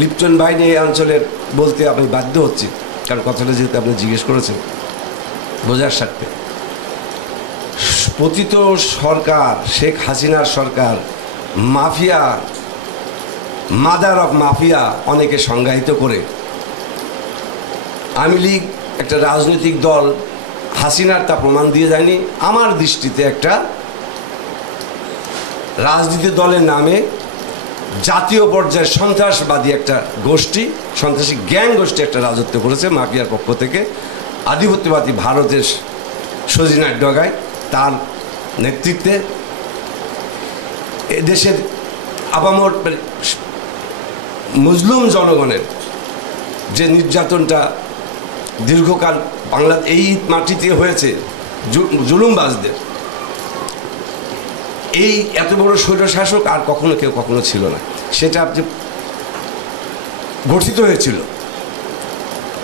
Lipton বাহিনী এই অঞ্চলের বলতে আমি বাধ্য হচ্ছি, কারণ কথাটা যেহেতু আপনি জিজ্ঞেস করেছেন, বোঝার স্বার্থে। পতিত সরকার, শেখ হাসিনার সরকার, মাফিয়া, মাদার অফ মাফিয়া অনেকে সংজ্ঞায়িত করে। আওয়ামী লীগ একটা রাজনৈতিক দল, হাসিনার তা প্রমাণ দিয়ে যায়নি। আমার দৃষ্টিতে একটা রাজনীতি দলের নামে জাতীয় পর্যায়ের সন্ত্রাসবাদী একটা গোষ্ঠী, সন্ত্রাসী গ্যাং গোষ্ঠী একটা রাজত্ব করেছে মাফিয়ার পক্ষ থেকে। আধিপত্যবাদী ভারতের সজিনার ডগায় তার নেতৃত্বে এ দেশের আপামর মানে মুসলিম জনগণের যে নির্যাতনটা দীর্ঘকাল বাংলা এই মাটিতে হয়েছে জুলুমবাজদের এই এত বড় স্বৈরশাসক আর কখনো কেউ কখনো ছিল না। সেটা যে গঠিত হয়েছিল।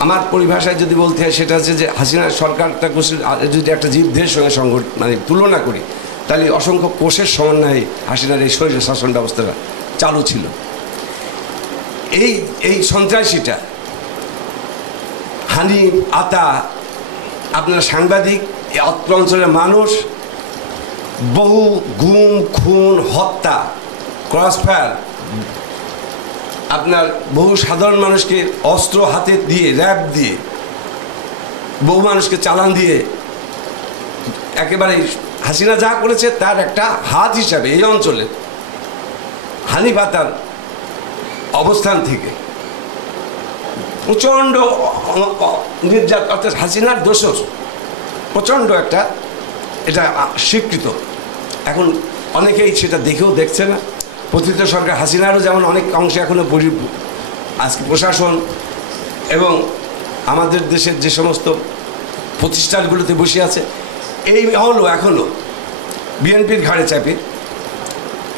আমার পরিভাষায় যদি বলতে হয়, সেটা হচ্ছে যে হাসিনা সরকারটা কোষের যদি একটা যুদ্ধের সঙ্গে সংঘ মানে তুলনা করি, তাহলে অসংখ্য কোষের সমন্বয়ে হাসিনার এই শরীর শাসন ব্যবস্থাটা চালু ছিল। এই এই সন্ত্রাসীটা হানি আতা, আপনার সাংবাদিক এই অত্র অঞ্চলের মানুষ বহু গুম, খুন, হত্যা ক্রসফায়ার আপনার বহু সাধারণ মানুষকে অস্ত্র হাতে দিয়ে, র্যাব দিয়ে, বহু মানুষকে চালান দিয়ে, একেবারে হাসিনা যা করেছে তার একটা হাত হিসাবে এই অঞ্চলে হানি পাতার অবস্থান থেকে। প্রচণ্ড নির্যাত, অর্থাৎ হাসিনার দোষর, প্রচণ্ড একটা এটা স্বীকৃত। এখন অনেকেই সেটা দেখেও দেখছে না। প্রতিত সরকার হাসিনারও যেমন অনেক অংশে এখনও আজকে প্রশাসন এবং আমাদের দেশের যে সমস্ত প্রতিষ্ঠানগুলোতে বসে আছে, এই হলো এখনও বিএনপির ঘাড়ে চাপে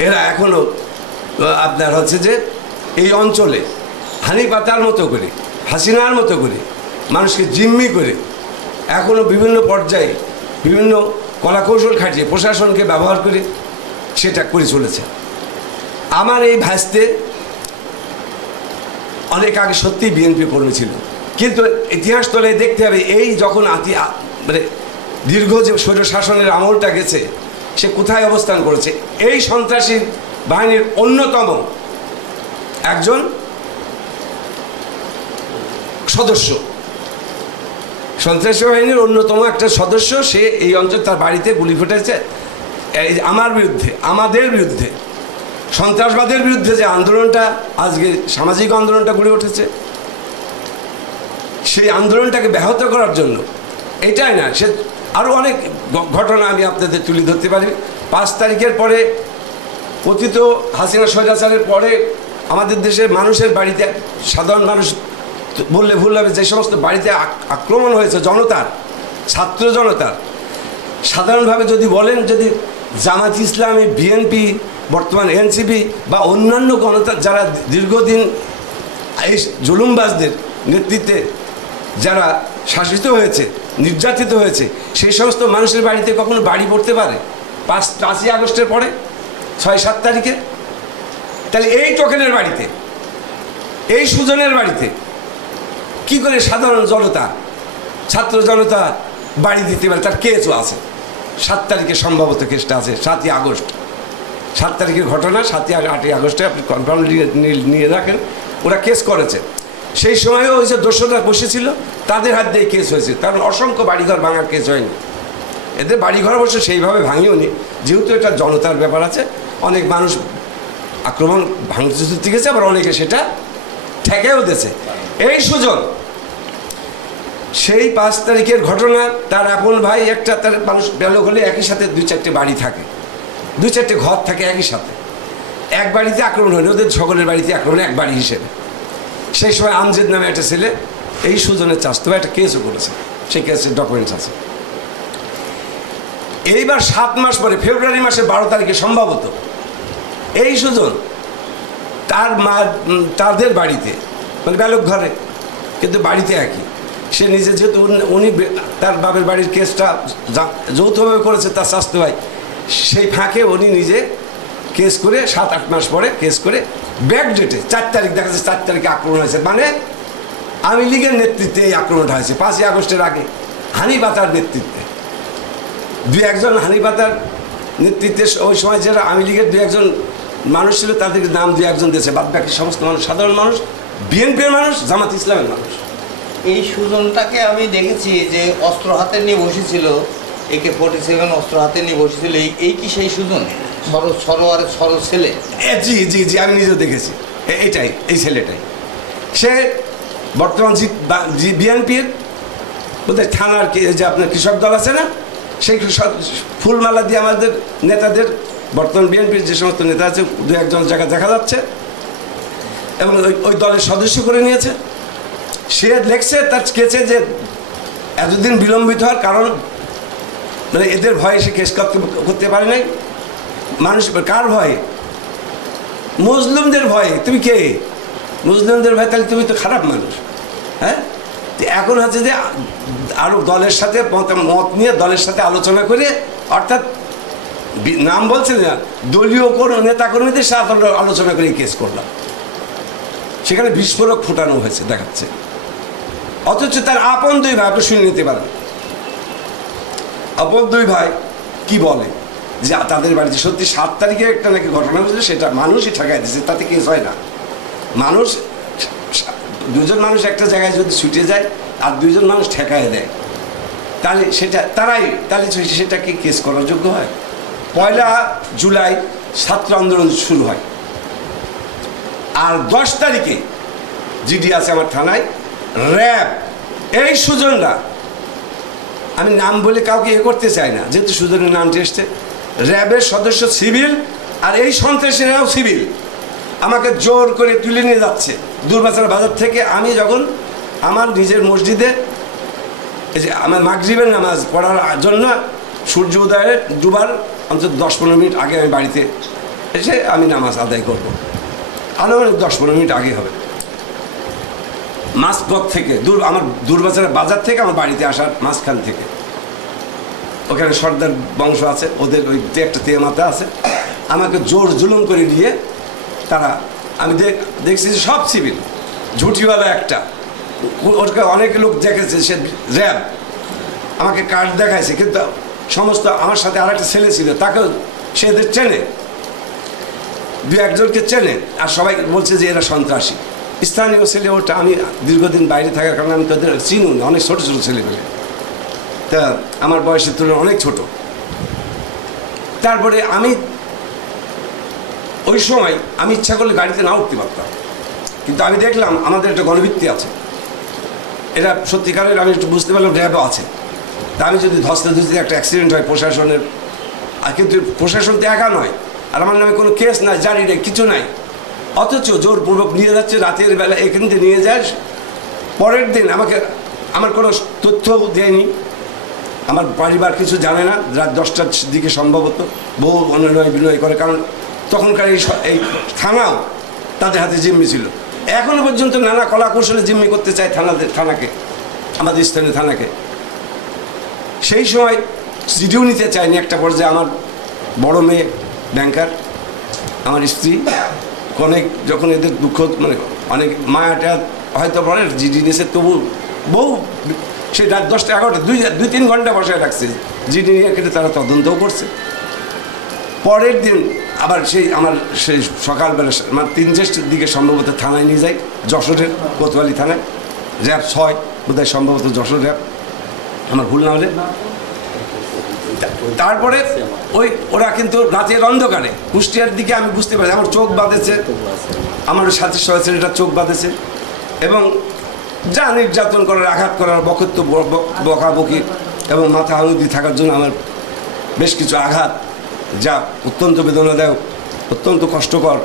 এরা এখনও আপনার হচ্ছে যে এই অঞ্চলে হানি পাতার মতো করে, হাসিনার মতো করে, মানুষকে জিম্মি করে এখনও বিভিন্ন পর্যায়ে বিভিন্ন কলাকৌশল খাটিয়ে প্রশাসনকে ব্যবহার করে সেটা করে চলেছে। আমার এই ভাসতে অনেক আগে সত্যিই বিএনপি কর্মী ছিল। কিন্তু ইতিহাস তলে দেখতে হবে, এই যখন আতি মানে দীর্ঘ যে স্বৈর শাসনের আমলটা গেছে, সে কোথায় অবস্থান করেছে, এই সন্ত্রাসী বাহিনীর অন্যতম একজন সদস্য। সন্ত্রাসী বাহিনীর অন্যতম একটা সদস্য, সে এই অঞ্চল তার বাড়িতে গুলি ফুটেছে। আমার বিরুদ্ধে, আমাদের বিরুদ্ধে, সন্ত্রাসবাদের বিরুদ্ধে যে আন্দোলনটা, আজকে সামাজিক আন্দোলনটা গড়ে উঠেছে, সেই আন্দোলনটাকে ব্যাহত করার জন্য, এটাই না, সে আরও অনেক ঘটনা আমি আপনাদের তুলে ধরতে পারি। পাঁচ তারিখের পরে পতিত হাসিনা স্বৈরাচারের পরে আমাদের দেশের মানুষের বাড়িতে সাধারণ মানুষ বললে ভুল হবে, যে সমস্ত বাড়িতে আক- আক্রমণ হয়েছে জনতার, ছাত্র জনতার, সাধারণভাবে যদি বলেন যদি জামাত ইসলামী, বিএনপি, বর্তমান এনসিপি বা অন্যান্য গণতার যারা দীর্ঘদিন এই জুলুমবাজদের নেতৃত্বে যারা শাসিত হয়েছে, নির্যাতিত হয়েছে, সেই সমস্ত মানুষের বাড়িতে কখনো বাড়ি পড়তে পারে? পাঁচ পাঁচই আগস্টের পরে? ছয় সাত তারিখে? তাহলে এই টোকেনের বাড়িতে, এই সুজনের বাড়িতে কি করে সাধারণ জনতা, ছাত্র জনতা বাড়ি দিতে পারে? তার কেসও আছে। সাত তারিখে সম্ভবত কেসটা আছে, সাতই আগস্ট। সাত তারিখের ঘটনা, সাতই আটই আগস্টে আপনি কনফার্ম নিয়ে রাখেন, ওরা কেস করেছে। সেই সময়ও ওই যে দোষরা বসেছিল, তাদের হাত দিয়ে কেস হয়েছে, কারণ অসংখ্য বাড়িঘর ভাঙার কেস হয়নি। এদের বাড়িঘর অবশ্য সেইভাবে ভাঙিও নি যেহেতু এটা জনতার ব্যাপার আছে, অনেক মানুষ আক্রমণ ভাঙতে গেছে, আবার অনেকে সেটা ঠেকেও দিয়েছে। এই সুযোগ সেই পাঁচ তারিখের ঘটনা, তার আপন ভাই একটা, তার মানুষ ব্যালক হলে একই সাথে দুই চারটে বাড়ি থাকে। দুই চারটে ঘর থাকে একই সাথে। এক বাড়িতে আক্রমণ হয়নি ওদের সকলের বাড়িতে আক্রমণ এক বাড়ি হিসেবে। সেই সময় আমজেদ নামে একটা ছেলে, এই সুজনের চাষতো একটা কেসও করেছে। সেই কেসের ডকুমেন্টস আছে। এইবার সাত মাস পরে, ফেব্রুয়ারি মাসের বারো তারিখে সম্ভবত, এই সুজন তার মা তাদের বাড়িতে মানে ব্যালক ঘরে, কিন্তু বাড়িতে একই। সে নিজে যেহেতু উনি- তার বাপের বাড়ির কেসটা যৌথভাবে করেছে তার স্বাস্থ্য ভাই, সেই ফাঁকে উনি নিজে কেস করে সাত, আট মাস পরে কেস করে ব্যাক ডেটে চার তারিখ, দেখা যাচ্ছে চার তারিখে আক্রমণ হয়েছে। মানে আওয়ামী লীগের নেতৃত্বে এই আক্রমণটা হয়েছে, পাঁচই আগস্টের আগে হানি বাতার নেতৃত্বে। দু একজন হানি বাতার নেতৃত্বে ওই সময় যারা আওয়ামী লীগের দু একজন মানুষ ছিল, তাদেরকে নাম দু একজন দিয়েছে। বাদ বাকি সমস্ত মানুষ, সাধারণ মানুষ, বিএনপির মানুষ, জামাত ইসলামের মানুষ। এই সুজনটাকে আমি দেখেছি যে অস্ত্র হাতে নিয়ে বসেছিল একে ফোর্টি সেভেন অস্ত্র হাতে নিয়ে বসেছিল। এই কি সেই সুজন? সর, সরোয়ারের সর ছেলে? জি জি জি, আমি নিজেও দেখেছি। এটাই, এই ছেলেটাই। সে বর্তমান জি জি, বিএনপির বোধহয় থানার যে আপনার কৃষক দল আছে না, সেই ফুলমালা দিয়ে আমাদের নেতাদের, বর্তমান বিএনপির যে সমস্ত নেতা আছে দু একজন জায়গা দেখা যাচ্ছে, এবং ওই ওই দলের সদস্য করে নিয়েছে। সে লেখছে, তার কেছে যে এতদিন বিলম্বিত হওয়ার কারণ মানে এদের ভয়ে সে কেস করতে করতে পারে নাই। মানুষ, কার ভয়ে? মুসলিমদের ভয়ে। তুমি কে? মুসলিমদের ভয়ে তাহলে তুমি তো খারাপ মানুষ হ্যাঁ? এখন হচ্ছে যে আরও দলের সাথে মত- নিয়ে দলের সাথে আলোচনা করে, অর্থাৎ নাম বলছে না, দলীয় কোনো নেতাকর্মীদের সাথে আলোচনা করে কেস করলাম। সেখানে বিস্ফোরক ফুটানো হয়েছে, দেখাচ্ছে। অথচ তার আপন দুই ভাই আপনি শুনে নিতে পারেন। আপন দুই ভাই কি বলে? যে তাদের বাড়িতে সত্যি সাত তারিখে একটা নাকি ঘটনা হয়েছিল, সেটা মানুষই ঠেকাই দিচ্ছে তাতে কেস হয় না। মানুষ, দুজন মানুষ একটা জায়গায় যদি ছুটে যায়, আর দুইজন মানুষ ঠেকায় দেয়, তাহলে সেটা, তারাই, তাহলে সে- সেটা কি কেস করার যোগ্য হয়? পয়লা জুলাই ছাত্র আন্দোলন শুরু হয়। আর দশ তারিখে জিডি আছে আমার থানায় র্যাব, এই সুজনরা। আমি নাম বলে কাউকে এ করতে চাই না, যেহেতু সুজনের নামটি এসছে র্যাবের সদস্য সিভিল, আর এই সন্ত্রাসীরাও সিভিল। আমাকে জোর করে তুলে নিয়ে যাচ্ছে দূরবাজার বাজার থেকে। আমি যখন আমার নিজের মসজিদে যে আমার মাগরিবের নামাজ পড়ার জন্য সূর্য উদয়ের দুবার, অন্তত দশ পনেরো মিনিট আগে আমি বাড়িতে এসে আমি নামাজ আদায় করব। আনুমানিক দশ পনেরো মিনিট আগে হবে। মাঝপথ থেকে, দূর, আমার দূরবাজারের বাজার থেকে আমার বাড়িতে আসার মাঝখান থেকে। ওখানে সর্দার বংশ আছে, ওদের ওই একটা তেমাতা আছে। আমাকে জোর জুলুম করে নিয়ে তারা, আমি দেখ, দেখছি যে সব সিভিল, ঝুটিওয়ালা একটা। ওটাকে অনেক লোক দেখেছে, সে র্যাব। আমাকে কার্ড দেখাইছে, কিন্তু সমস্ত আমার সাথে আর একটা ছেলে ছিল, তাকেও সে এদের চেনে। দু একজনকে চেনে, আর সবাই বলছে যে এরা সন্ত্রাসী। স্থানীয় ছেলে ওটা আমি দীর্ঘদিন বাইরে থাকার কারণে আমি তাদের চিনি না, অনেক ছোটো ছোটো ছেলেমেলে তা আমার বয়সের তুলনায় অনেক ছোট। তারপরে আমি ওই সময় আমি ইচ্ছা করলে গাড়িতে না উঠতে পারতাম। কিন্তু আমি দেখলাম আমাদের একটা গণভিত্তি আছে। এটা সত্যিকারের আমি একটু বুঝতে পারলাম র্যাবও আছে। তা আমি যদি ধস্তে ধস্তে একটা অ্যাক্সিডেন্ট হয় প্রশাসনের আর কিন্তু প্রশাসন তো একা নয়। আর আমার নামে কোনো কেস নাই জারি নেই কিছু নাই। অথচ জোরপূর্বক নিয়ে যাচ্ছে, রাতের বেলা এখান থেকে নিয়ে যায় পরের দিন আমাকে, আমার কোনো তথ্য দেয়নি। আমার পরিবার কিছু জানে না, রাত দশটার দিকে সম্ভবত বহু অনুনয় বিনয় করে, কারণ তখনকার এই এই থানাও তাদের হাতে জিম্মি ছিল। এখনও পর্যন্ত নানা কলা কৌশলে জিম্মি করতে চায় থানাদের, থানাকে, আমাদের স্থানীয় থানাকে। সেই সময় সিডিও নিতে চায়নি একটা পর্যায়ে। আমার বড় মেয়ে ব্যাংকার আমার স্ত্রী অনেক যখন এদের দুঃখ মানে অনেক মায়াটা হয়তো জিডি নিয়েছে তবু বহু সেই রাত দশটা এগারোটা, দুই দুই তিন ঘণ্টা বসায় রাখছে। জিডি নিয়ে কেটে তারা তদন্তও করছে। পরের দিন আবার সেই আমার সেই সকালবেলা আমার তিন তিনটের দিকে সম্ভবত থানায় নিয়ে যাই যশোরের কোতোয়ালি থানায়। র্যাব ছয়, বোধহয় সম্ভবত যশোর র্যাব। আমার ভুল না হলে। তারপরে ওই, ওরা কিন্তু রাতের অন্ধকারে। কুষ্টিয়ার দিকে আমি বুঝতে পারি, আমার চোখ বাঁধেছে। আমার সাথে সাথে ছেলেটা চোখ বাঁধেছে। এবং যা নির্যাতন করার, আঘাত করার, বকত্ব বকাবকি এবং মাথা আঙুদি থাকার জন্য আমার বেশ কিছু আঘাত, যা অত্যন্ত বেদনাদায়ক, অত্যন্ত কষ্টকর।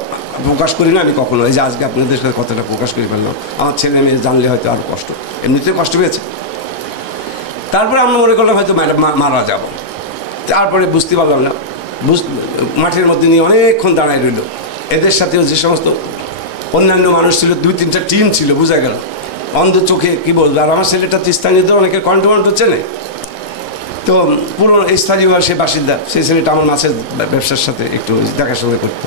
প্রকাশ করি না আমি কখনো। এই যে আজকে আপনাদের সাথে কথাটা প্রকাশ করে ফেললাম। আমার ছেলে মেয়ে জানলে হয়তো আরও কষ্ট। এমনিতে কষ্ট পেয়েছে। তারপরে আমরা মনে করলাম হয়তো মারা যাব। তারপরে বুঝতে পারলাম না। মাঠের মধ্যে নিয়ে অনেকক্ষণ দাঁড়ায় রইল। এদের সাথেও যে সমস্ত অন্যান্য মানুষ ছিল, দুই তিনটা টিম ছিল, বোঝা গেল। অন্ধ চোখে কী বলব, আর আমার ছেলেটা তো স্থানীয়দের অনেকের কণ্ঠ কণ্ঠ চেনে। তো পুরো স্থানীয় সে বাসিন্দা, সেই ছেলেটা আমার মাছের ব্যবসার সাথে একটু দেখাশোনা করতো।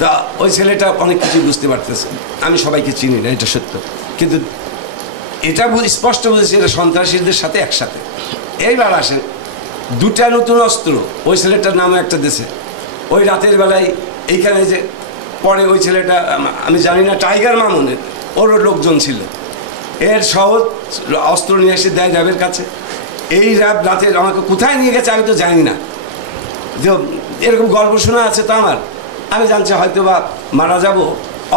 তা ওই ছেলেটা অনেক কিছু বুঝতে পারতেছে। আমি সবাইকে চিনি না, এটা সত্য। কিন্তু এটা স্পষ্ট বুঝেছি এটা সন্ত্রাসীদের সাথে একসাথে। এইবার আসেন দুটা নতুন অস্ত্র, ওই ছেলেটার নামও একটা দেশে। ওই রাতের বেলায় এইখানে যে পরে ওই ছেলেটা, আমি জানি না, টাইগার মামুনের ওরও লোকজন ছিল। এর সহজ অস্ত্র নিয়ে এসে দেয় র্যাবের কাছে। এই র্যাব রাতে আমাকে কোথায় নিয়ে গেছে আমি তো জানি না। যে এরকম গল্প শোনা আছে তো আমার। আমি জানছি হয়তো বা মারা যাব,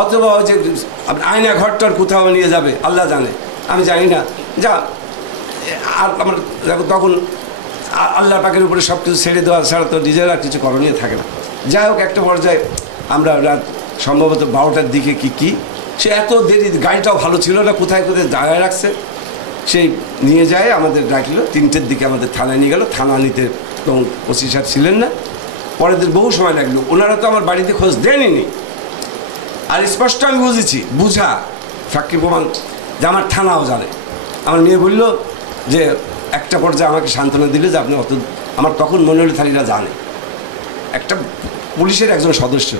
অথবা ওই যে আয়না ঘরটার কোথাও নিয়ে যাবে, আল্লাহ জানে। আমি জানি না। যা আর আমার তখন আল্লাহ পাকের উপরে সব কিছু ছেড়ে দেওয়া ছাড়া তো নিজেরা কিছু করণীয় থাকে না। যাই হোক, একটা পর্যায়ে আমরা রাত সম্ভবত বারোটার দিকে কি কি? সে এত দেরি, গাড়িটাও ভালো ছিল না, কোথায় কোথায় জায়গায় রাখছে? সেই নিয়ে যায়, আমাদের ডাকলো, তিনটের দিকে আমাদের থানায় নিয়ে গেল। থানা নিতে তখন ওসি সাহেব ছিলেন না। পরের দিন বহু সময় লাগল। ওনারা তো আমার বাড়িতে খোঁজ দেনই আর স্পষ্ট আমি বুঝেছি, বুঝা সাক্ষী প্রমাণ যে আমার থানাও জানে। আমার মেয়ে বলল যে একটা পর্যায়ে আমাকে সান্ত্বনা দিলে যে আপনি অত, আমার তখন মনে হলো থানিরা জানে। একটা পুলিশের একজন সদস্য,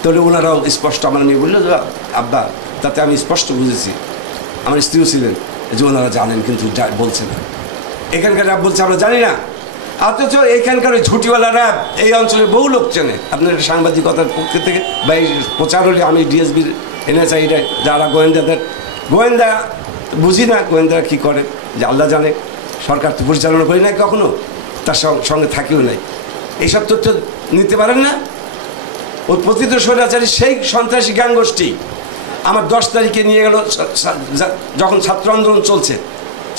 তাহলে ওনারাও স্পষ্ট আমার মেয়ে বলল যে, আব্বা, তাতে আমি স্পষ্ট বুঝেছি। আমার স্ত্রীও ছিলেন, যে ওনারা জানেন কিন্তু বলছে না। এখানকার র্যাব বলছে, আমরা জানি না। অথচ এইখানকার ওই ঝুটিওয়ালা র্যাব এই অঞ্চলে বহু লোক চেনে। আপনার সাংবাদিকতার পক্ষ থেকে বা এই প্রচার হলে আমি ডিএসবির এনএসআইরা যারা গোয়েন্দাদের, গোয়েন্দা বুঝি না গোয়েন্দারা কী করে, যে আল্লাহ জানে। সরকার তো পরিচালনা করি নাই কখনো, তার সঙ্গে থাকিও নাই। এইসব তথ্য নিতে পারেন না? ওই পতিত স্বৈরাচারী সেই সন্ত্রাসী গ্যাং গোষ্ঠী আমার দশ তারিখে নিয়ে গেল যখন ছাত্র আন্দোলন চলছে,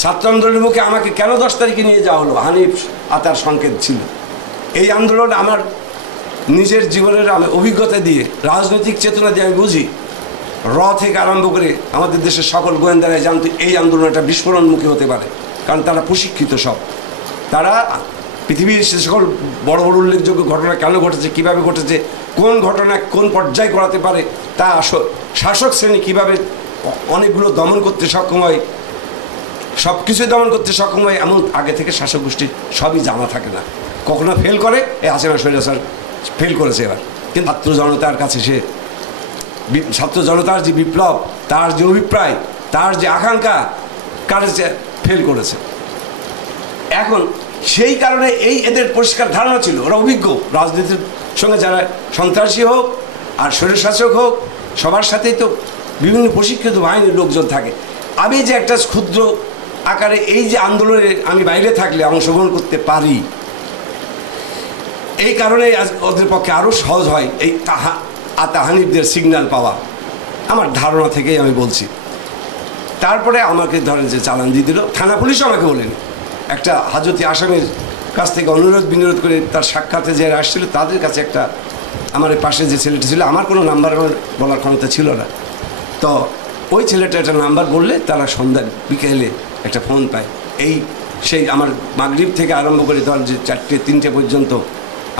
ছাত্র আন্দোলনের মুখে আমাকে কেন দশ তারিখে নিয়ে যাওয়া হলো? হানিফ আতার সংকেত ছিল। এই আন্দোলন আমার নিজের জীবনের অভিজ্ঞতা দিয়ে, রাজনৈতিক চেতনা দিয়ে আমি বুঝি, র থেকে আরম্ভ করে আমাদের দেশের সকল গোয়েন্দারাই জানতো এই আন্দোলন একটা বিস্ফোরণমুখী হতে পারে। কারণ তারা প্রশিক্ষিত সব। তারা পৃথিবীর সে সকল বড় বড় উল্লেখযোগ্য ঘটনা কেন ঘটেছে, কীভাবে ঘটেছে, কোন ঘটনা কোন পর্যায়ে করাতে পারে, তা শাসক শ্রেণি কীভাবে অনেকগুলো দমন করতে সক্ষম হয় সব কিছুই দমন করতে সক্ষম হয়, এমন আগে থেকে শাসক গোষ্ঠী সবই জানা থাকে না। কখনো ফেল করে, এ আসেনা শৈলা স্যার ফেল করেছে এবার। কিন্তু ছাত্র জনতার কাছে সে ছাত্র জনতার যে বিপ্লব, তার যে অভিপ্রায়, তার যে আকাঙ্ক্ষা কাছে ফেল করেছে। এখন সেই কারণে এই এদের পরিষ্কার ধারণা ছিল, ওরা অভিজ্ঞ। রাজনীতির সঙ্গে যারা সন্ত্রাসী হোক আর স্বৈরশাসক হোক, সবার সাথেই তো বিভিন্ন প্রশিক্ষিত বাহিনীর লোকজন থাকে। আমি যে একটা ক্ষুদ্র আকারে এই যে আন্দোলনে আমি বাইরে থাকলে অংশগ্রহণ করতে পারি, এই কারণে আজ ওদের পক্ষে আরও সহজ হয় এই তাহা আতাহানিদের সিগন্যাল পাওয়া। আমার ধারণা থেকেই আমি বলছি। তারপরে আমাকে ধরেন যে চালান দিয়ে দিল। থানা পুলিশও আমাকে বলেন। একটা হাজতি আসামির কাছ থেকে অনুরোধ বিনোরোধ করে তার সাক্ষাতে যে আসছিল, তাদের কাছে একটা আমার পাশে যে ছেলেটি ছিল, আমার কোনো নাম্বার বলার ক্ষমতা ছিল না। তো ওই ছেলেটা একটা নাম্বার বললে তারা সন্ধ্যা বিকেলে একটা ফোন পায়। এই সেই আমার মাগরিব থেকে আরম্ভ করে ধর যে চারটে, তিনটে পর্যন্ত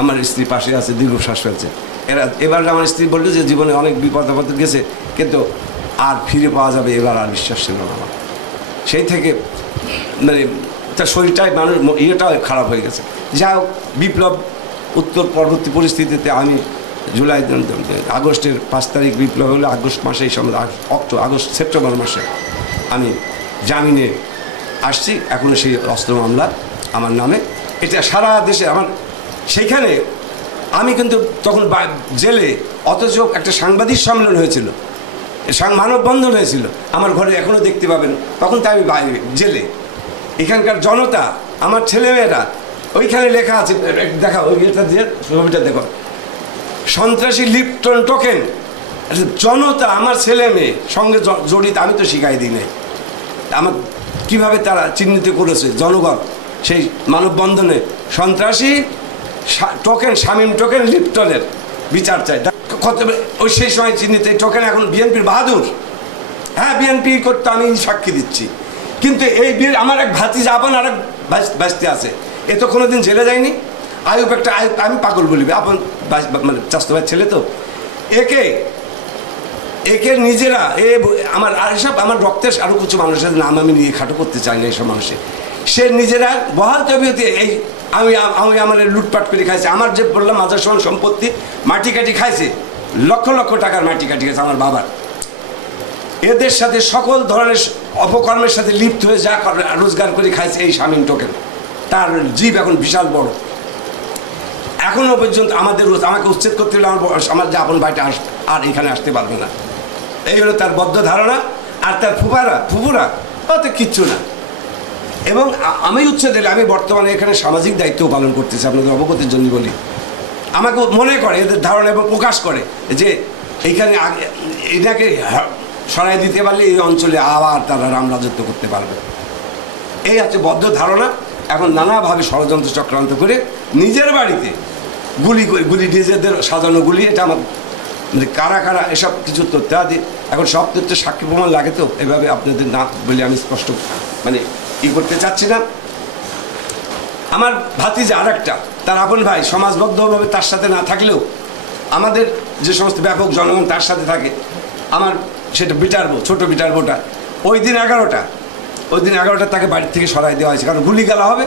আমার স্ত্রী পাশে আছে, দীর্ঘশ্বাস ফেলছে। এরা এবার আমার স্ত্রী বলল যে জীবনে অনেক বিপদ আপদ গেছে, কিন্তু আর ফিরে পাওয়া যাবে এবার আর বিশ্বাস ছিল না সেই থেকে মানে তার শরীরটাই মানুষ ইয়েটাও খারাপ হয়ে গেছে। যা হোক, বিপ্লব উত্তর পরবর্তী পরিস্থিতিতে আমি জুলাই আগস্টের পাঁচ তারিখ বিপ্লব হলে, আগস্ট মাসে এই সময় অক্টোবর আগস্ট, সেপ্টেম্বর মাসে আমি জামিনে আসছি। এখনও সেই অস্ত্র মামলা আমার নামে। এটা সারা দেশে আমার, সেইখানে আমি কিন্তু তখন জেলে, অথচ একটা সাংবাদিক সম্মেলন হয়েছিল। মানববন্ধন হয়েছিল। আমার ঘরে এখনও দেখতে পাবেন। তখন তো আমি বাইরে জেলে। এখানকার জনতা আমার ছেলেমেয়েরা ওইখানে লেখা আছে দেখা ইয়েটা দিয়ে ছবিটা দেখো। সন্ত্রাসী লিপ্টন টোকেন। আচ্ছা, জনতা আমার ছেলে মেয়ে সঙ্গে জড়িত আমি তো শিখাই দিই নাই। আমার কীভাবে তারা চিহ্নিত করেছে জনগণ? সেই মানববন্ধনে সন্ত্রাসী টোকেন শামীম টোকেন লিপ্টনের বিচার চাই। কত ওই সেই সময় চিহ্নিত টোকেন এখন বিএনপির বাহাদুর। হ্যাঁ বিএনপি করতে আমি সাক্ষী দিচ্ছি। কিন্তু এই বিয়ে আমার এক ভাতিজা, আপন আর এক ভাস- ভাসতে আছে। এ তো কোনোদিন জেলে যায়নি। আয়ুব একটা আয়ুব আমি পাগল বলিবি আপন মানে চাস্তো ভাই ছেলে তো। একে একে নিজেরা, এ আমার আর এসব আমার রক্তের আরও কিছু মানুষের নাম আমি নিয়ে খাটো করতে চাই না এইসব মানুষের সে নিজেরা বহাল তবিয়তে এই আমি আমি আমার লুটপাট করে খাইছে। আমার যে বললাম মাজার সমান সম্পত্তি, মাটি কাটি খাইছে। লক্ষ লক্ষ টাকার মাটি কাটি খাইছে আমার বাবার। এদের সাথে সকল ধরনের অপকর্মের সাথে লিপ্ত হয়ে যা রোজগার করে খাইছে এই স্বামীন টোকেন। তার জীব এখন বিশাল বড়। এখনও পর্যন্ত আমাদের রোজ আমাকে উচ্ছেদ করতে হলে আমার আমার যে আপন ভাইটা আস আর এখানে আসতে পারবে না। এই হলো তার বদ্ধ ধারণা আর তার ফুফারা ফুফুরা অত কিচ্ছু না। এবং আমি উচ্ছেদ দিলে আমি বর্তমানে এখানে সামাজিক দায়িত্ব পালন করতেছি, আপনাদের অবগতির জন্য বলি। আমাকে মনে করে, এদের ধারণা এবং প্রকাশ করে যে এইখানে এটাকে সরাই দিতে পারলে এই অঞ্চলে আবার তারা রাম রাজত্ব করতে পারবে। এই হচ্ছে বদ্ধ ধারণা। এখন নানাভাবে ষড়যন্ত্র চক্রান্ত করে নিজের বাড়িতে গুলি গুলি নিজেদের সাজানো গুলি, এটা আমার মানে কারা কারা এসব কিছু তথ্য আদি এখন সব তথ্য সাক্ষী প্রমাণ লাগে তো, এভাবে আপনাদের না বলে আমি স্পষ্ট মানে ই করতে চাচ্ছি না। আমার ভাতিজা আর একটা তার আপন ভাই সমাজবদ্ধভাবে তার সাথে না থাকলেও আমাদের যে সমস্ত ব্যাপক জনগণ তার সাথে থাকে, আমার সেটা বিটারবো ছোট বিটারবোটা ওই দিন এগারোটা, ওই দিন এগারোটা তাকে বাড়ির থেকে সরাই দেওয়া হয়েছে। কারণ গুলি গেলা হবে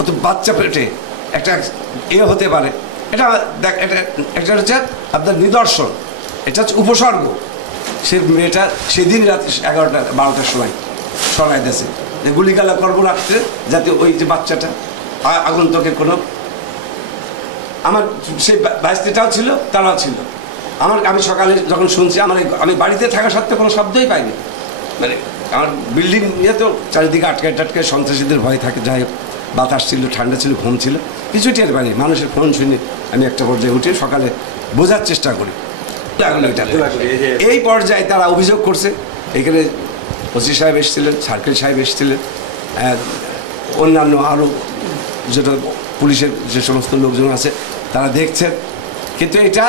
অত বাচ্চা পেটে, একটা এ হতে পারে। এটা দেখ, এটা একটা হচ্ছে আপনার নিদর্শন, এটা হচ্ছে উপসর্গ। সে মেয়েটা সেদিন রাত এগারোটা, বারোটার সময় সরাই দিয়েছে। গুলিগালা করব রাত্রে যাতে ওই যে বাচ্চাটা আগন্তুকের কোনো আমার সেই বা- বাইশটিটাও ছিল তারাও ছিল। আমার আমি সকালে যখন শুনছি আমার আমি বাড়িতে থাকা সত্ত্বেও কোনো শব্দই পাইনি। মানে আমার বিল্ডিং ইয়ে তো চারিদিকে আটকায় টাটকায় সন্ত্রাসীদের ভয় থাকে। যাই হোক বাতাস ছিল ঠান্ডা ছিল ঘুম ছিল। কিছু টের পাইনি মানুষের ফোন শুনে আমি একটা পর্যায়ে উঠে সকালে বোঝার চেষ্টা করি। এই পর্যায়ে তারা অভিযোগ করছে। এখানে ওসি সাহেব এসেছিলেন সার্কেল সাহেব এসেছিলেন অন্যান্য আরও যেটা পুলিশের যে সমস্ত লোকজন আছে, তারা দেখছেন কিন্তু এটা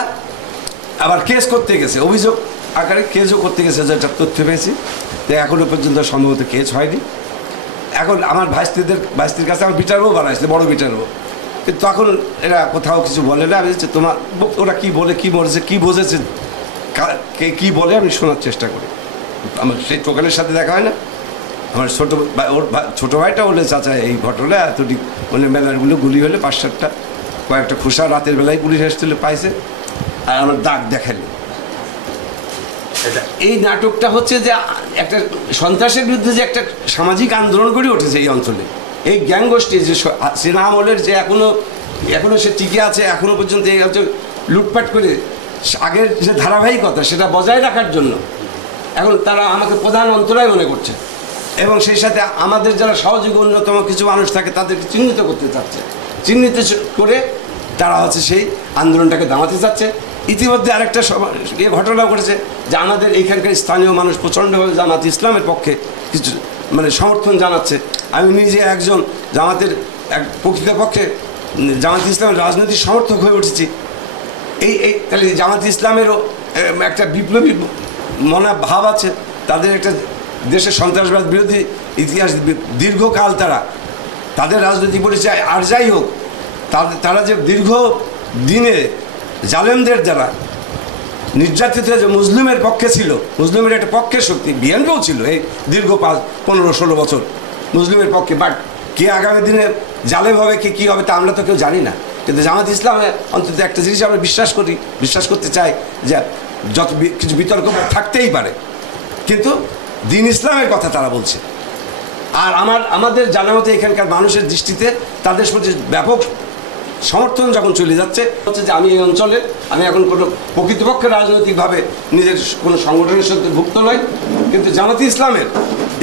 আবার কেস করতে গেছে। অভিযোগ আকারে কেসও করতে গেছে, যেটা তথ্য পেয়েছি। তো এখনও পর্যন্ত সম্ভবত কেস হয়নি। এখন আমার ভাইস্তিদের ভাইস্তির কাছে আমার বিটারও বানাইছে বড় বিটারও কিন্তু তখন এরা কোথাও কিছু বলে না। আমি তোমার ওরা কি বলে, কি বলেছে কি বোঝেছে? কে কী বলে, আমি শোনার চেষ্টা করি। আমার সেই টোকানের সাথে দেখা হয় না। আমার ছোটো ওর ছোটো ভাইটা বলে চাচা, এই ঘটনা এতটি মানে মেলারগুলো গুলি হলে পাঁচ সাতটা। কয়েকটা খোসা রাতের বেলায় পুলিশ এসেছিল পাইছে। আর আমার দাগ দেখাল এই নাটকটা হচ্ছে যে একটা সন্ত্রাসের বিরুদ্ধে যে একটা সামাজিক আন্দোলন গড়ে উঠেছে এই অঞ্চলে। এই গ্যাং গোষ্ঠী যে স- সিনা আমলের যে এখনও এখনও সে টিকে আছে, এখনও পর্যন্ত এই অঞ্চল লুটপাট করে আগের যে ধারাবাহিকতা সেটা বজায় রাখার জন্য এখন তারা আমাকে প্রধান অন্তরায় মনে করছে। এবং সেই সাথে আমাদের যারা সহযোগী অন্যতম কিছু মানুষ থাকে, তাদেরকে চিহ্নিত করতে চাচ্ছে। চিহ্নিত করে তারা হচ্ছে সেই আন্দোলনটাকে দামাতে চাচ্ছে। ইতিমধ্যে আরেকটা ইয়ে ঘটনা ঘটেছে যে আমাদের এইখানকার স্থানীয় মানুষ প্রচণ্ডভাবে জামাত ইসলামের পক্ষে কিছু মানে সমর্থন জানাচ্ছে। আমি নিজে একজন জামাতের এক প্রকৃতপক্ষে জামাত ইসলামের রাজনৈতিক সমর্থক হয়ে উঠেছি। এই এই, তাহলে জামাত ইসলামেরও একটা বিপ্লবী মনে ভাব আছে। তাদের একটা দেশের সন্ত্রাসবাদ বিরোধী ইতিহাস দীর্ঘকাল তারা, তাদের রাজনৈতিক পরিচয় আর যাই হোক, তারা যে দীর্ঘ দিনে জালেমদের দ্বারা নির্যাতিত যে মুসলিমের পক্ষে ছিল, মুসলিমের একটা পক্ষের শক্তি, বিএনপিও ছিল এই দীর্ঘ পাঁচ, পনেরো, ষোলো বছর মুসলিমের পক্ষে। বাট কে আগামী দিনে জালেম হবে, কে কী হবে তা আমরা তো কেউ জানি না। কিন্তু জামাত ইসলামে অন্তত একটা জিনিস আমরা বিশ্বাস করি, বিশ্বাস করতে চাই যে যত কিছু বিতর্ক থাকতেই পারে। কিন্তু দিন ইসলামের কথা তারা বলছে। আর আমার, আমাদের জানা মতে এখানকার মানুষের দৃষ্টিতে তাদের প্রতি ব্যাপক সমর্থন যখন চলে যাচ্ছে, হচ্ছে যে আমি এই অঞ্চলে, আমি এখন কোনো প্রকৃতপক্ষে রাজনৈতিকভাবে নিজের কোনো সংগঠনের সাথে ভুক্ত নই, কিন্তু জামাতি ইসলামের,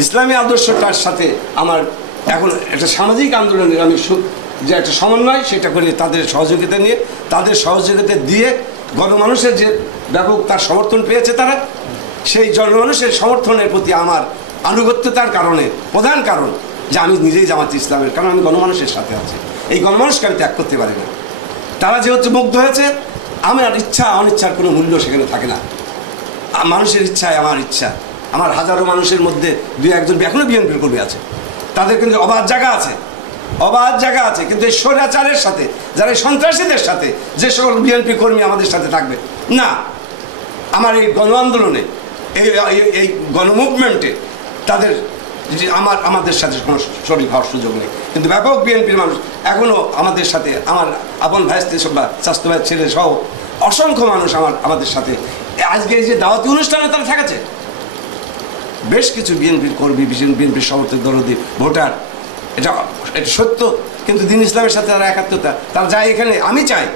ইসলামী আদর্শটার সাথে আমার এখন একটা সামাজিক আন্দোলনের আমি যে একটা সমন্বয়, সেটা করে তাদের সহযোগিতা নিয়ে, তাদের সহযোগিতা দিয়ে গণমানুষের যে ব্যাপক তার সমর্থন পেয়েছে তারা সেই জনমানুষের সমর্থনের প্রতি আমার আনুগত্যতার কারণে, প্রধান কারণ যে আমি নিজেই জামাত ইসলামের, কারণ আমি গণমানুষের সাথে আছি। এই গণমানুষকে আমি ত্যাগ করতে পারি না। তারা যেহেতু মুগ্ধ হয়েছে, আমার ইচ্ছা, অনিচ্ছার কোনো মূল্য সেখানে থাকে না। মানুষের ইচ্ছায় আমার ইচ্ছা। আমার হাজারো মানুষের মধ্যে দুই একজন এখনও বিএনপির কর্মী আছে। তাদের কিন্তু অবাধ জায়গা আছে। অবাধ জায়গা আছে। কিন্তু এই স্বৈরাচারের সাথে, যারা সন্ত্রাসীদের সাথে, যে সকল বিএনপি কর্মী আমাদের সাথে থাকবে, না। আমার এই গণ আন্দোলনে এই এই- গণমুভমেন্টে তাদের আমার, আমাদের সাথে কোনো শরীর হওয়ার সুযোগ নেই। কিন্তু ব্যাপক বিএনপির মানুষ এখনও আমাদের সাথে, আমার আপন ভাইস্তে বা স্বাস্থ্য ভাইয়ের ছেলে সহ অসংখ্য মানুষ আমার, আমাদের সাথে। আজকে এই যে দাওয়াতি অনুষ্ঠানে তারা থাকাছে। বেশ কিছু বিএনপির কর্মী বিএনপির সমর্থক দরদি ভোটার, এটা এটা সত্য। কিন্তু দিন ইসলামের সাথে তারা একাত্মতা, তারা যায় এখানে। আমি চাই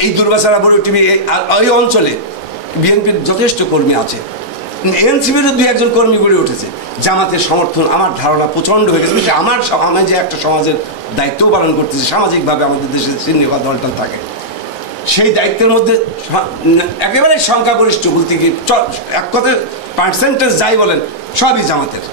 এই দুর্বাসারা বড় টিভি এই অঞ্চলে বিএনপির যথেষ্ট কর্মী আছে। এনসিপিরও দু একজন কর্মী গড়ে উঠেছে। জামাতের সমর্থন আমার ধারণা প্রচণ্ড হয়ে গেছে। আমার আমি যে একটা সমাজের দায়িত্ব পালন করতেছি, সামাজিকভাবে আমাদের দেশে চিহ্ন দলটা থাকে। সেই দায়িত্বের মধ্যে একেবারে সংখ্যাগরিষ্ঠ বলতে গিয়ে এক কথায় পার্সেন্টেজ যাই বলেন, সবই জামাতের।